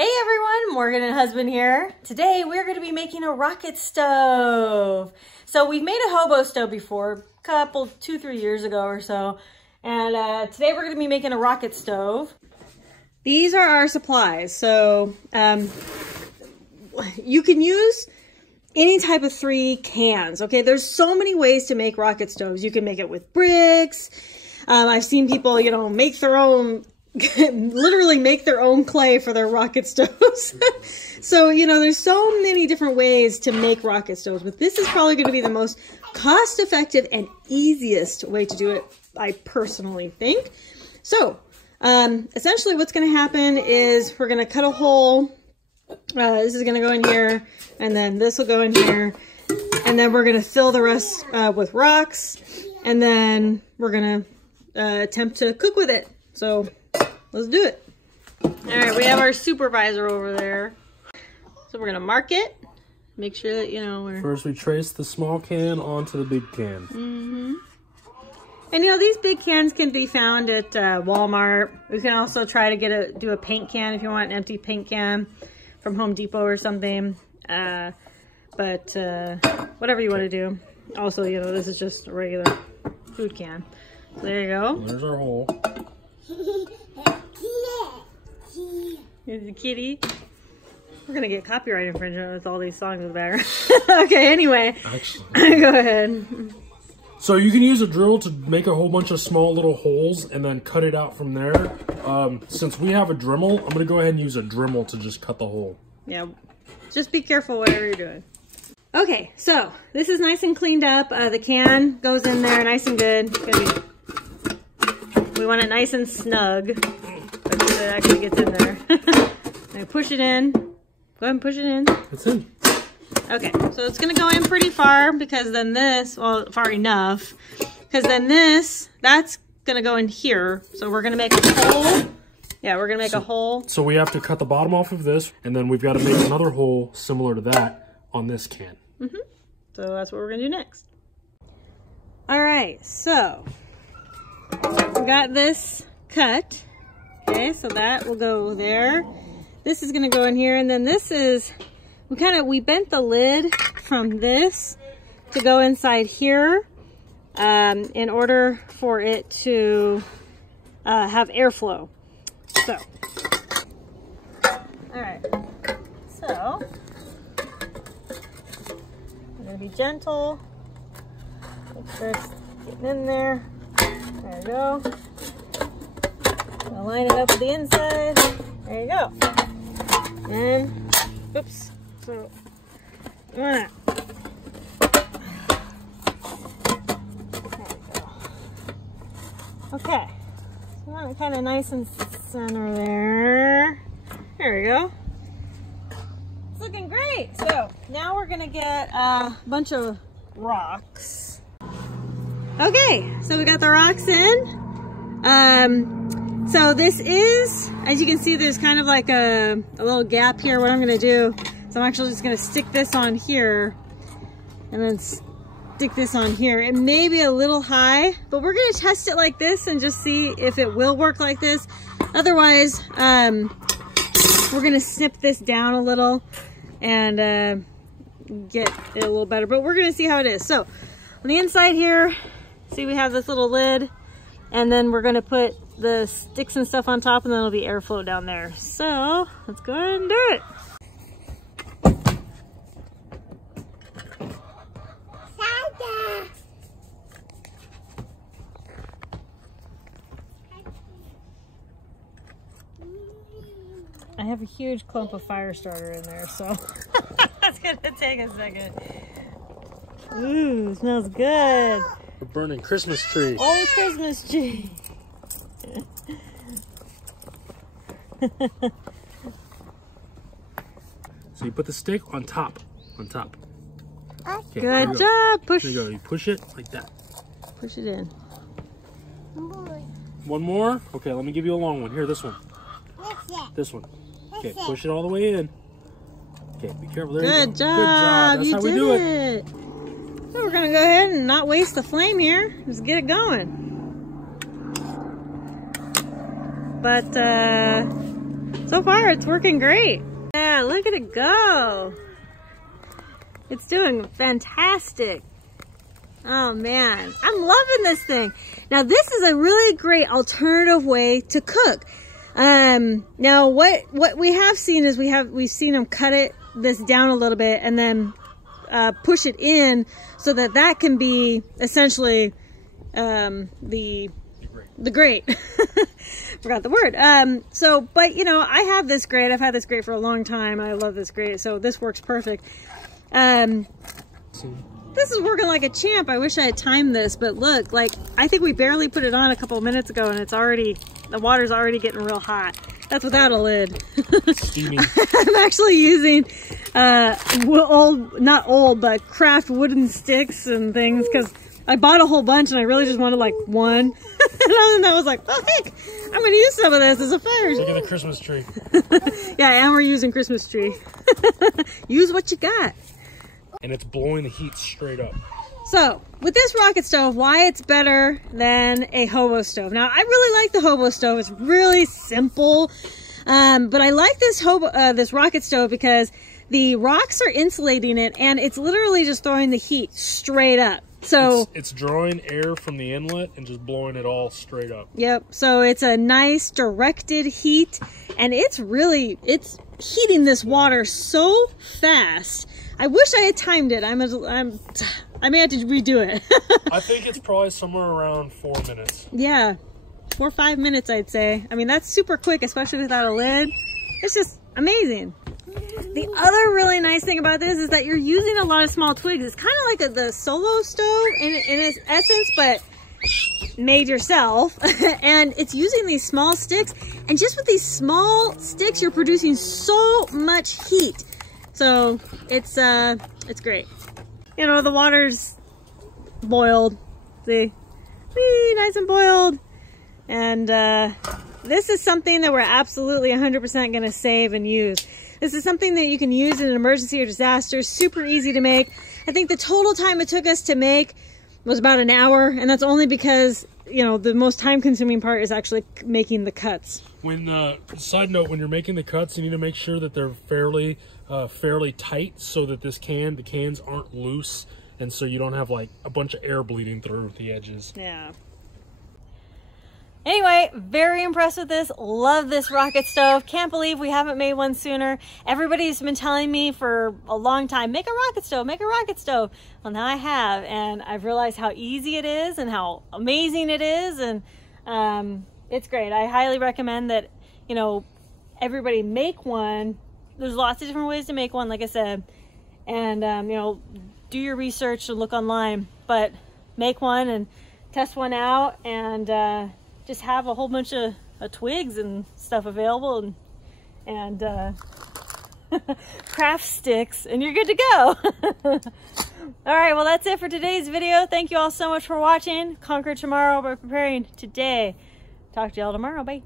Hey everyone, Morgan and husband here. Today we're going to be making a rocket stove. So we've made a hobo stove before, a 2-3 years ago or so. And today we're going to be making a rocket stove. These are our supplies. So you can use any type of 3 cans. Okay, there's so many ways to make rocket stoves. You can make it with bricks. I've seen people, make their own, literally make their own clay for their rocket stoves. So, there's so many different ways to make rocket stoves, but this is probably going to be the most cost-effective and easiest way to do it, I personally think. So, essentially what's going to happen is we're going to cut a hole. This is going to go in here, and then this will go in here, and then we're going to fill the rest with rocks, and then we're going to attempt to cook with it. So let's do it. All right, we have our supervisor over there. So we're gonna mark it, make sure that, we're... First we trace the small can onto the big can. Mm-hmm. And these big cans can be found at Walmart. We can also try to do a paint can if you want an empty paint can from Home Depot or something. But whatever you want to do. Also, this is just a regular food can. So there you go. There's our hole. Here's the kitty. We're gonna get copyright infringement with all these songs in the background. Okay, anyway. Actually, go ahead. So you can use a drill to make a whole bunch of small little holes and then cut it out from there. Since we have a Dremel, I'm gonna go ahead and use a Dremel to just cut the hole. Yeah, just be careful whatever you're doing. Okay, so this is nice and cleaned up. The can goes in there nice and good. We want it nice and snug, but it actually gets in there. I push it in. Go ahead and push it in. It's in. Okay, so it's gonna go in pretty far because then this, well, far enough, because then that's gonna go in here. So we're gonna make a hole. Yeah, we're gonna make a hole. So we have to cut the bottom off of this, and then we've got to make another hole similar to that on this can. Mm-hmm. So that's what we're gonna do next. All right, so we got this cut. Okay, so that will go there. This is gonna go in here, and then this is, we bent the lid from this to go inside here in order for it to have airflow. So, all right, so I'm gonna be gentle. Make sure it's getting in there. There you go. I'll line it up with the inside. There you go. And, oops. So, there we go. Okay. So now kind of nice and center there. There we go. It's looking great. So now we're gonna get a bunch of rocks. Okay, so we got the rocks in. So this is, as you can see, there's kind of like a little gap here. What I'm gonna do, so I'm actually just gonna stick this on here and then stick this on here. It may be a little high, but we're gonna test it like this and just see if it will work like this. Otherwise, we're gonna snip this down a little and get it a little better, but we're gonna see how it is. So on the inside here, see we have this little lid, and then we're gonna put the sticks and stuff on top, and then it'll be airflow down there. So let's go ahead and do it. I have a huge clump of fire starter in there, so that's gonna take a second. Ooh, smells good. We're burning Christmas tree. Old Christmas tree. So you put the stick on top. Okay, good job. Push. There you go. You push it like that. Push it in. One more? Okay, let me give you a long one. Here, this one. This one. Okay, push it all the way in. Okay, be careful. There you go. Good job. That's how we do it. So we're gonna go ahead and not waste the flame here. Just get it going. But So far, it's working great. Yeah, look at it go. It's doing fantastic. Oh man, I'm loving this thing. Now this is a really great alternative way to cook. Now what we have seen is we've seen them cut this down a little bit and then push it in so that can be essentially the grate. Forgot the word. But you know, I have this grate. I've had this grate for a long time. I love this grate, so this works perfect. This is working like a champ. I wish I had timed this, but look, like, I think we barely put it on a couple of minutes ago and it's already, the water's already getting real hot. That's without a lid. Steamy. I'm actually using not old, but craft wooden sticks and things, because I bought a whole bunch and I really just wanted like one. And other than that, I was like, oh heck, I'm going to use some of this as a fire. Look at the Christmas tree. Yeah, and we're using Christmas tree. Use what you got. And it's blowing the heat straight up. So, with this rocket stove, why it's better than a hobo stove. Now, I really like the hobo stove. It's really simple. But I like this rocket stove because the rocks are insulating it and it's literally just throwing the heat straight up. So it's drawing air from the inlet and just blowing it all straight up. Yep. So it's a nice directed heat and it's heating this water so fast. I wish I had timed it. I may have to redo it. I think it's probably somewhere around 4 minutes. Yeah, 4 or 5 minutes, I'd say. I mean, that's super quick, especially without a lid. It's just amazing. The other really nice thing about this is that you're using a lot of small twigs. It's kind of like the solo stove in its essence, but made yourself. And it's using these small sticks. And just with these small sticks, you're producing so much heat. So it's great. You know, the water's boiled. See? Whee, nice and boiled. And this is something that we're absolutely 100% going to save and use. This is something that you can use in an emergency or disaster. Super easy to make. I think the total time it took us to make was about an hour, and that's only because, you know, the most time-consuming part is actually making the cuts. Side note, when you're making the cuts, you need to make sure that they're fairly tight so that the cans aren't loose, and so you don't have like a bunch of air bleeding through the edges. Yeah. Anyway, very impressed with this. Love this rocket stove. Can't believe we haven't made one sooner. Everybody's been telling me for a long time, make a rocket stove, make a rocket stove. Well, now I have, and I've realized how easy it is and how amazing it is, and it's great. I highly recommend that, you know, everybody make one. There's lots of different ways to make one, like I said, and you know, do your research and look online, but make one and test one out, and just have a whole bunch of twigs and stuff available, and craft sticks, and you're good to go. All right, well, that's it for today's video. Thank you all so much for watching. Conquer tomorrow by preparing today. Talk to y'all tomorrow. Bye.